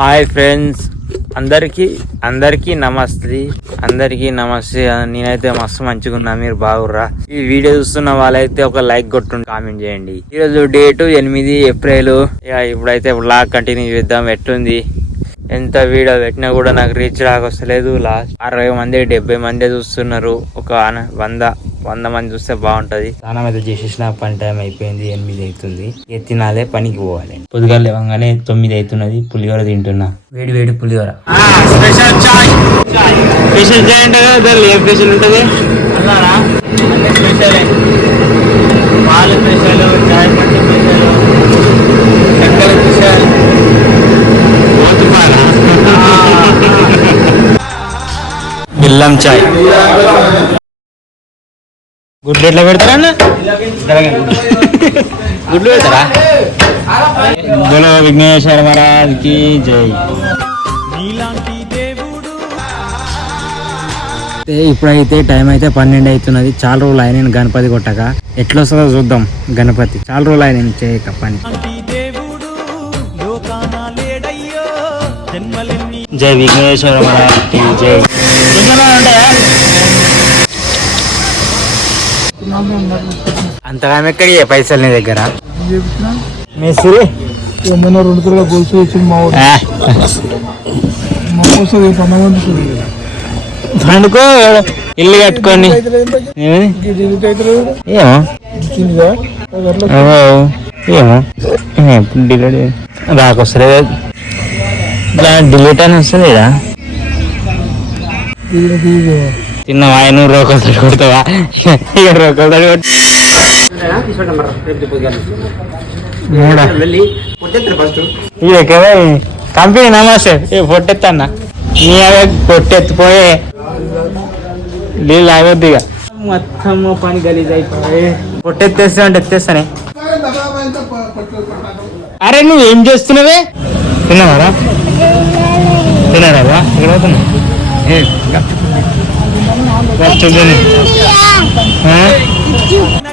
Hi friends. అందరికీ అందరికీ నమస్తే. అందరికీ నమస్తే. నేనైతే మస్తు మంచిగా ఉన్నా మీరు బాగుర్రా? ఈ వీడియో చూస్తున్న వాళ్ళైతే ఒక లైక్ కొట్టుండి కామెంట్ చేయండి. ఈరోజు డేటు ఎనిమిది ఏప్రిల్. ఇక ఇప్పుడైతే బ్లాగ్ కంటిన్యూ చేద్దాం. ఎట్లుంది? ఎంత వీడియో పెట్టినా కూడా నాకు రీచ్ రాకొస్తలేదు. లాస్ట్ అరవై మంది డెబ్బై మంది చూస్తున్నారు. ఒక వంద వంద మంది చూస్తే బాగుంటది. స్నానం అయితే చేసేసిన పని టైం అయిపోయింది ఎనిమిది అవుతుంది. ఇక తినాలే పనికి పోవాలి. పొద్దుగా లేవగానే తొమ్మిది అవుతున్నది పులిహోర తింటున్నా. వేడి వేడి పులిహోర. స్పెషల్ చాయ్. స్పెషల్ చాయ్ అంటే ఏం స్పెషల్ ఉంటుంది? స్పెషలే పాలు స్పెషల్ చాయ్ పట్టి స్పెషల్ చక్కెర స్పెషల్ బెల్లం చాయ్. గుడ్లు ఎట్లా పెడతారా అన్న? గుడ్లు పెడతారా? బోలో విఘ్నేశ్వర మహారాజ్కి జై. ఇప్పుడైతే టైం అయితే పన్నెండు అవుతున్నది. చాలా రోజులు అయిన గణపతి కొట్టక. ఎట్లా వస్తుందో చూద్దాం గణపతి. చాలా రోజులు అయిన చేయక పని. జై విఘ్నేశ్వర మహారాజ్కి జై. ఉంటాయా? అంతగా ఎక్కడి పైసలు నీ దగ్గర? మేస్త్రి? ఏమన్నా రెండు గొలుసు వచ్చింది మా వస్తుంది అనుకో ఇల్లు కట్టుకొని? ఏమో? ఏమో. ఎప్పుడు డిలీట్ రాకొస్తలేదు? డిలీట్ అని వస్తలేదా? తిన్నవా? నువ్వు రోకలు తడి కొడతావా? ఇక రోకలు తడి కొట్టి. కంపెనీ నమస్తే. ఏ పొట్టెత్తన్న. నీ అవే పొట్టెత్తిపోయే. నీళ్ళు ఆగొద్దు ఇక. మొత్తం పని గలీజ్ అయిపోయి. పొట్టెత్తేస్తా అంటే ఎత్తేస్తానే. అరే నువ్వు ఏం చేస్తున్నావే? తిన్నావారా? తిన్నారా ఇక్కడ పోతున్నా ఏ, ఇంకా. వస్తుంది. ఆ?